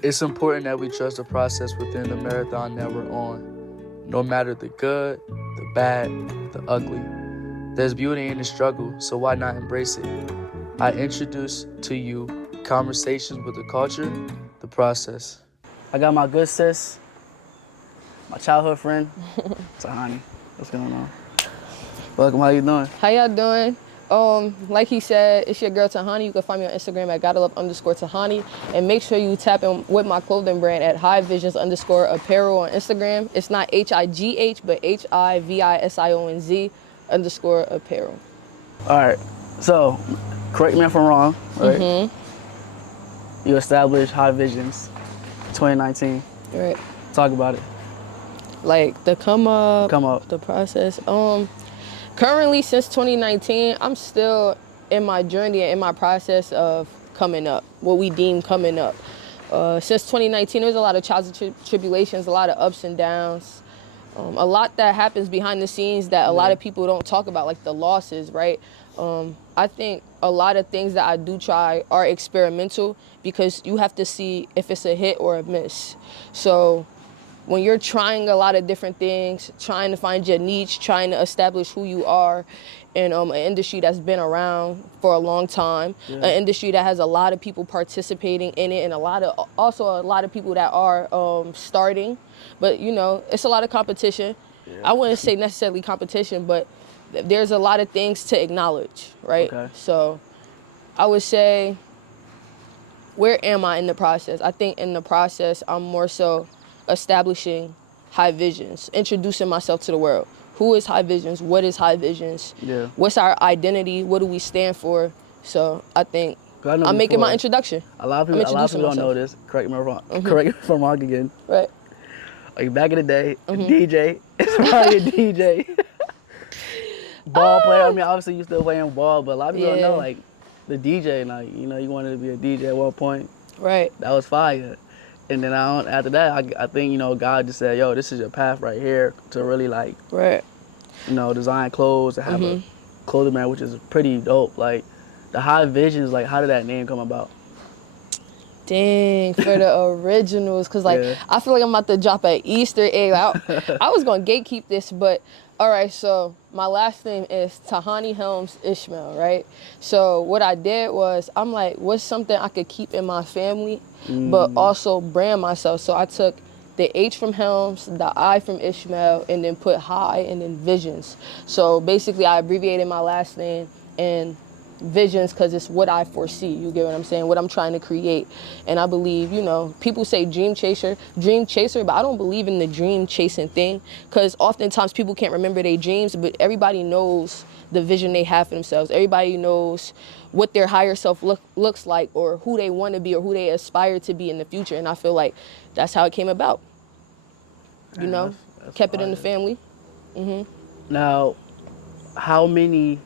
It's important that we trust the process within the marathon that we're on. No matter the good, the bad, the ugly. There's beauty in the struggle, so why not embrace it? I introduce to you conversations with the culture, the process. I got my good sis, my childhood friend, Tahani. What's going on? Welcome, how you doing? How y'all doing? Like he said, it's your girl Tahani. You can find me on Instagram at @godalove_Tahani. And make sure you tap in with my clothing brand at highvisions_apparel on Instagram. It's not HIGH, but HIVISIONZ_apparel. All right, so correct me if I'm wrong, right? You established High Visions 2019. Right. Talk about it. Like the come up, the process. Currently, since 2019, I'm still in my journey and in my process of coming up, what we deem coming up. Since 2019, there's a lot of trials and tribulations, a lot of ups and downs, a lot that happens behind the scenes that a lot of people don't talk about, like the losses, right? I think a lot of things that I do try are experimental because you have to see if it's a hit or a miss. So when you're trying a lot of different things, trying to find your niche, trying to establish who you are in an industry that's been around for a long time, an industry that has a lot of people participating in it and also a lot of people that are starting. But, you know, it's a lot of competition. I wouldn't say necessarily competition, but there's a lot of things to acknowledge, right? Okay. So I would say, where am I in the process? I think in the process, I'm more so establishing High Visions, introducing myself to the world. Who is High Visions? What is High Visions? What's our identity? What do we stand for? So I think I'm making my introduction. A lot of people don't know this. Correct me if I'm wrong. Correct me if I'm wrong again. Right. Like back in the day, a DJ. It's probably a DJ. Ball player. I mean, obviously you still playing ball, but a lot of people don't know, like, the DJ. Like, you know, you wanted to be a DJ at one point. Right. That was fire. And then after that, I think, you know, God just said, yo, this is your path right here to really, like, you know, design clothes and have a clothing brand, which is pretty dope. Like, the High Visions, like, how did that name come about? Dang, for the originals, because, like, I feel like I'm about to drop an Easter egg. I was going to gatekeep this, but, all right, so my last name is Tahani Helms Ishmael, right? So what I did was, I'm like, what's something I could keep in my family, but also brand myself? So I took the H from Helms, the I from Ishmael, and then put High and then Visions. So basically, I abbreviated my last name and visions because it's what I foresee. You get what I'm saying? What I'm trying to create. And I believe, you know, people say dream chaser, but I don't believe in the dream chasing thing because oftentimes people can't remember their dreams, but everybody knows the vision they have for themselves. Everybody knows what their higher self looks like or who they want to be or who they aspire to be in the future. And I feel like that's how it came about. You know, that's kept it in the family. Now, how many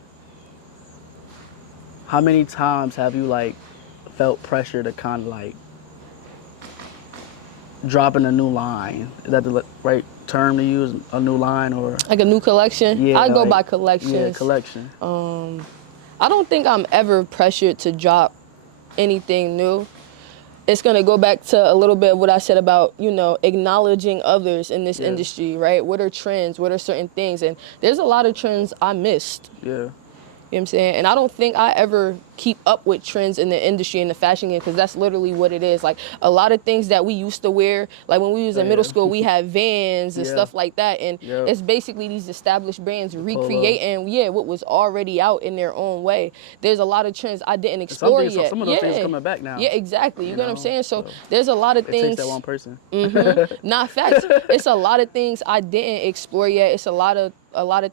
times have you, like, felt pressure to kind of, like, dropping a new line? Is that the right term to use, a new line, or? Like a new collection? Yeah, I go by collections. Yeah, collection. I don't think I'm ever pressured to drop anything new. It's going to go back to a little bit of what I said about, you know, acknowledging others in this industry, right? What are trends? What are certain things? And there's a lot of trends I missed. Yeah. You know what I'm saying? And I don't think I ever keep up with trends in the industry, in the fashion game, because that's literally what it is. Like, a lot of things that we used to wear, like when we was in middle school, we had Vans and stuff like that. And it's basically these established brands recreating, what was already out in their own way. There's a lot of trends I didn't explore yet. Some of those things are coming back now. Yeah, exactly. You know what I'm saying? So there's a lot of things. It takes that one person. Not facts. It's a lot of things I didn't explore yet. It's a lot of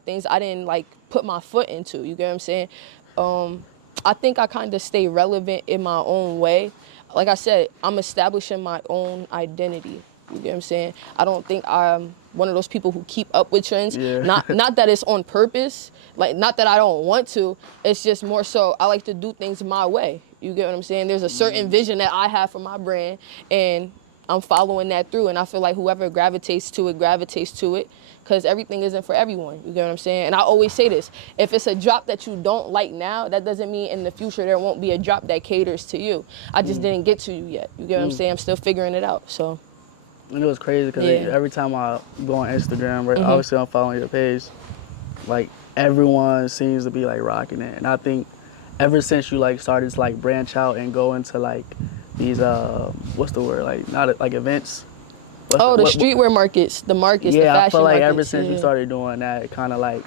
things I didn't, like, put my foot into. You get what I'm saying? I think I kind of stay relevant in my own way. Like I said, I'm establishing my own identity. You get what I'm saying? I don't think I'm one of those people who keep up with trends. Not that it's on purpose. Like, not that I don't want to. It's just more so I like to do things my way. You get what I'm saying? There's a certain vision that I have for my brand, and I'm following that through, and I feel like whoever gravitates to it, because everything isn't for everyone. You get what I'm saying? And I always say this: if it's a drop that you don't like now, that doesn't mean in the future there won't be a drop that caters to you. I just didn't get to you yet. You get what I'm saying? I'm still figuring it out. So. And it was crazy because every time I go on Instagram, right, obviously I'm following your page, like everyone seems to be like rocking it. And I think ever since you like started to like branch out and go into like these what's the word, like not like events. The streetwear markets, the markets, the fashion markets. Yeah, I feel like ever since you started doing that, it kind of like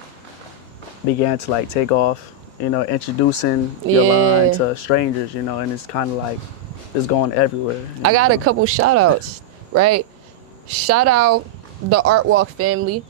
began to like take off, you know, introducing your line to strangers, you know, and it's kind of like it's going everywhere. I got a couple shout outs, right? Shout out the Art Walk family.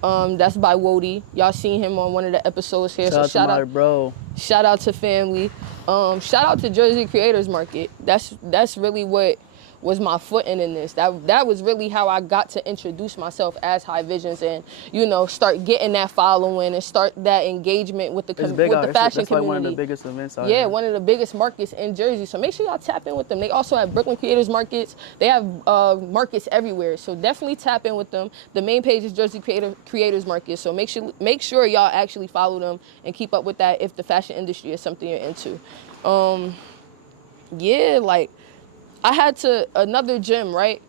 That's by Wody. Y'all seen him on one of the episodes here. Shout out to my bro. Shout out to family. Shout out to Jersey Creators Market. That's really what was my footing in this. That was really how I got to introduce myself as High Visions and, you know, start getting that following and start that engagement with the fashion community. That's like one of the biggest events out here. Yeah, one of the biggest markets in Jersey. So make sure y'all tap in with them. They also have Brooklyn Creators Markets. They have markets everywhere. So definitely tap in with them. The main page is Jersey Creators Market. So make sure y'all actually follow them and keep up with that if the fashion industry is something you're into. I had to, another gym, right?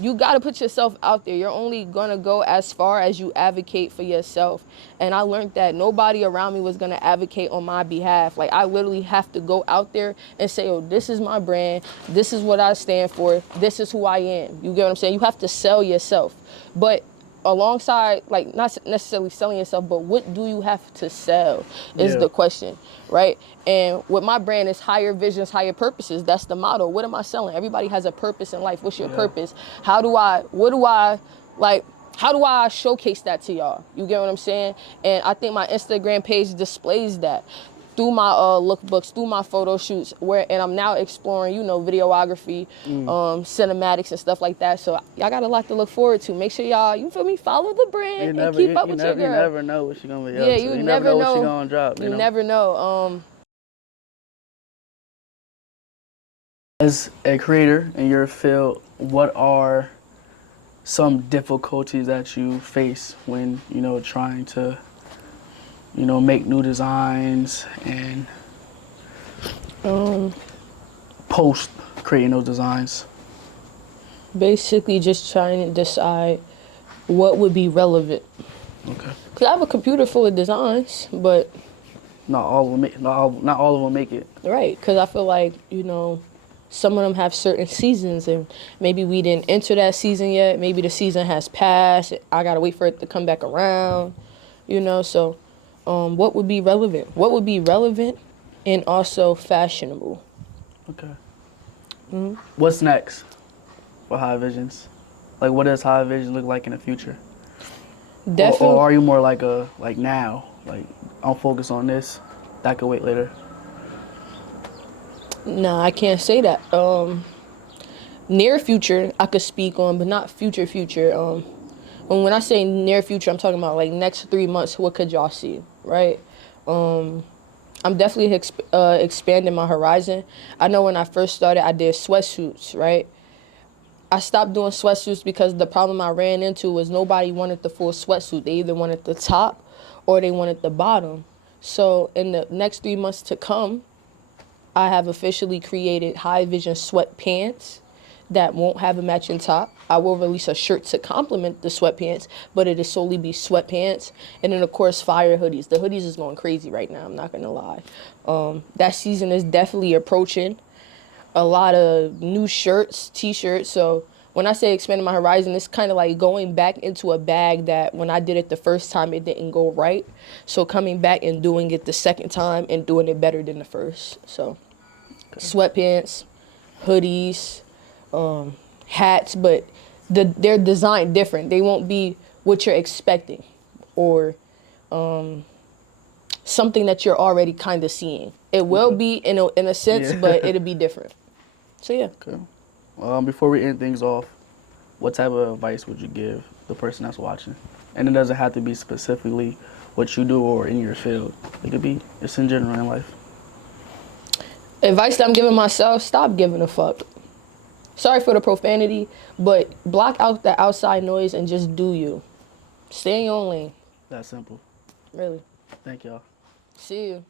You gotta put yourself out there. You're only gonna go as far as you advocate for yourself. And I learned that nobody around me was gonna advocate on my behalf. Like, I literally have to go out there and say, oh, this is my brand. This is what I stand for. This is who I am. You get what I'm saying? You have to sell yourself. But alongside, like, not necessarily selling yourself, but what do you have to sell is the question, right? And with my brand is higher visions, higher purposes. That's the motto. What am I selling? Everybody has a purpose in life. What's your purpose? How do I showcase that to y'all? You get what I'm saying? And I think my Instagram page displays that through my lookbooks, through my photo shoots, and I'm now exploring, you know, videography, cinematics and stuff like that. So y'all got a lot to look forward to. Make sure y'all, you feel me, follow the brand and keep up with your girl. You never know what she's gonna be up to. You never know what she's gonna drop. You never know. As a creator in your field, what are some difficulties that you face when, you know, trying to, you know, make new designs and post creating those designs? Basically just trying to decide what would be relevant. Okay. Because I have a computer full of designs, but not all of them make it. Right, because I feel like, you know, some of them have certain seasons and maybe we didn't enter that season yet. Maybe the season has passed. I got to wait for it to come back around, you know, so what would be relevant? What would be relevant and also fashionable? Okay. Mm-hmm. What's next for High Visions? Like, what does High Visions look like in the future? Definitely. Or are you more like now? Like, I'll focus on this. That could wait later. No, I can't say that. Near future, I could speak on, but not future. When I say near future, I'm talking about like next 3 months. What could y'all see, right? I'm definitely expanding my horizon. I know when I first started, I did sweatsuits, right? I stopped doing sweatsuits because the problem I ran into was nobody wanted the full sweatsuit. They either wanted the top or they wanted the bottom. So in the next 3 months to come, I have officially created High Vision sweatpants that won't have a matching top. I will release a shirt to complement the sweatpants, but it'll solely be sweatpants. And then, of course, fire hoodies. The hoodies is going crazy right now, I'm not going to lie. That season is definitely approaching. A lot of new shirts, T-shirts. So when I say expanding my horizon, it's kind of like going back into a bag that when I did it the first time, it didn't go right. So coming back and doing it the second time and doing it better than the first. So sweatpants, hoodies, hats, but they're designed different. They won't be what you're expecting or something that you're already kind of seeing. It will be in a sense, but it'll be different. So yeah. Okay. Before we end things off, what type of advice would you give the person that's watching? And it doesn't have to be specifically what you do or in your field. It could be just in general in life. Advice that I'm giving myself, stop giving a fuck. Sorry for the profanity, but block out the outside noise and just do you. Stay in your own lane. That's simple. Really. Thank y'all. See you.